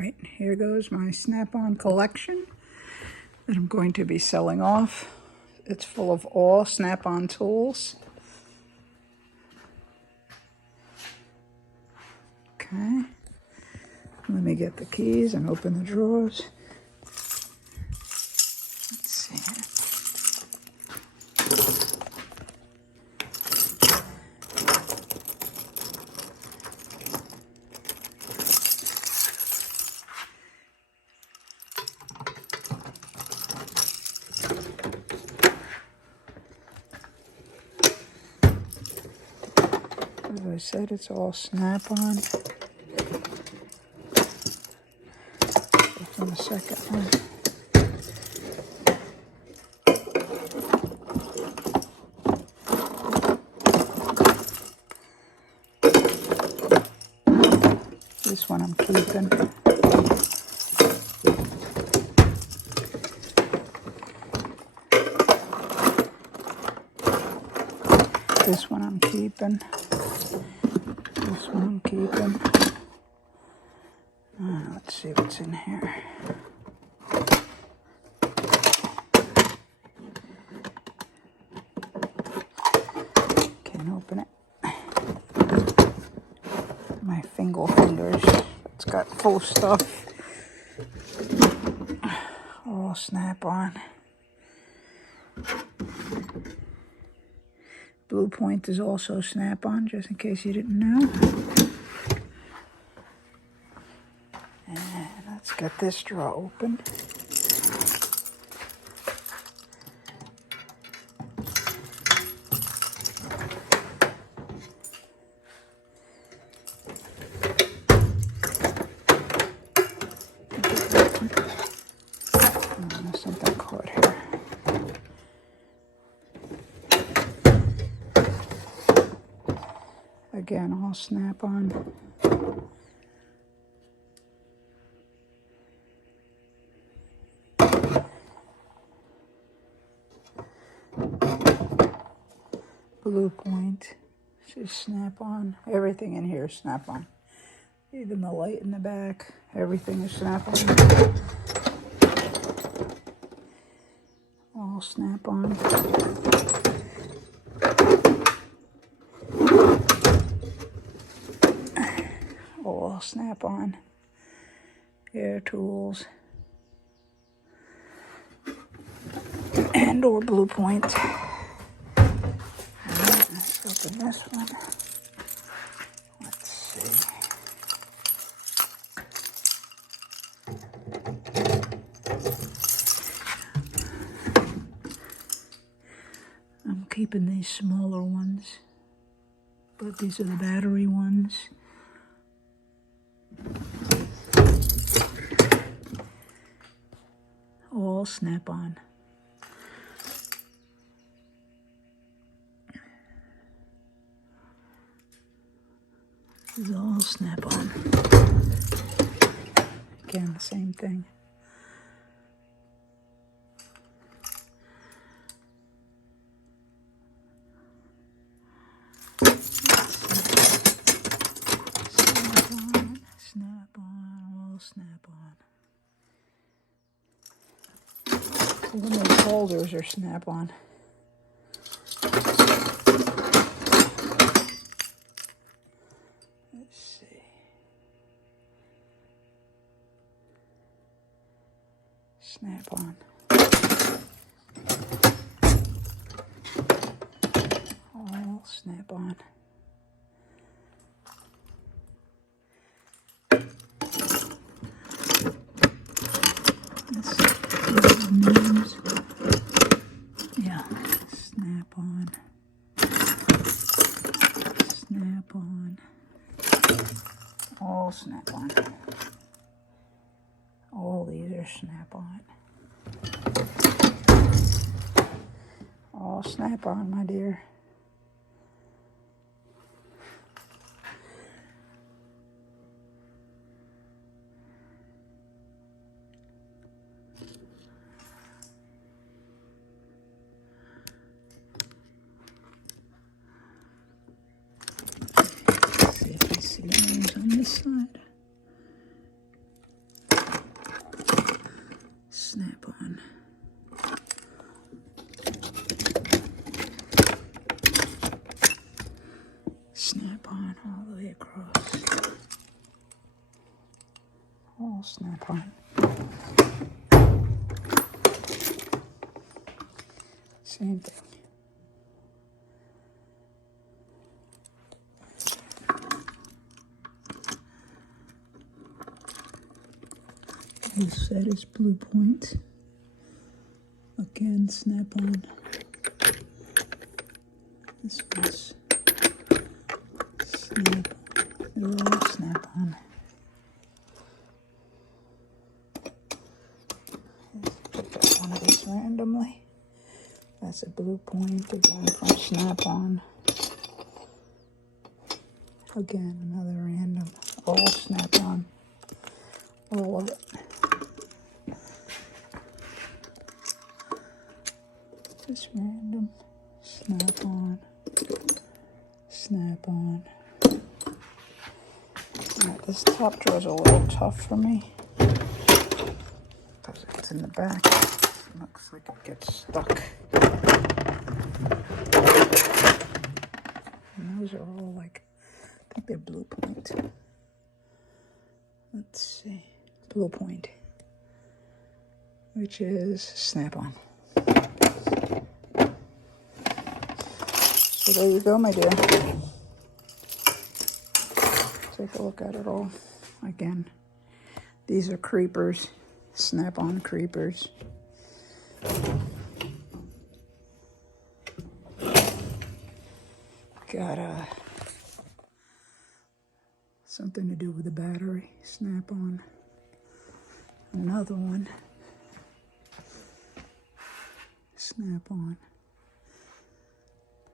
right, here goes my Snap-on collection that I'm going to be selling off. It's full of all Snap-on tools. Okay, let me get the keys and open the drawers. Let's see here. As I said, it's all Snap-on. Open the second one. This one I'm keeping. This one I'm keeping. This one I'm keeping. Let's see what's in here. Can't open it. My fingers. It's got full stuff. All Snap-on. Blue Point is also Snap-on, just in case you didn't know. And let's get this drawer open. There's something caught here. Again, all Snap-on. Blue Point. This is Snap-on. Everything in here is Snap-on. Even the light in the back. Everything is Snap-on. All Snap-on. All Snap-on. Air tools. And or Blue Point. Let's open this one. Let's see. I'm keeping these smaller ones, but these are the battery ones. All Snap-on. This is all Snap-on. Again, the same thing. Snap-on, all Snap-on. Even those holders are Snap-on. Let's see. Snap-on. All Snap-on. Names. Yeah, Snap-on. Snap-on. All Snap-on. All these are Snap-on. All Snap-on, my dear. See if I see names on this side. All snap-on. Same thing. This set is Blue Point. Again, snap-on. This one's snap. They're all snap-on. Pick up one of these randomly. That's a Blue Point again from Snap-on. Again, another random. All Snap-on. All of it. Just random. Snap-on. Snap-on. Alright, this top drawer is a little tough for me because it's in the back. It looks like it gets stuck. And those are all like, I think they're Blue Point. Let's see. Blue Point, which is Snap-on. So there you go, my dear. Take a look at it all. Again, these are creepers, Snap-on creepers. Got something to do with the battery, Snap-on. Another one, Snap-on.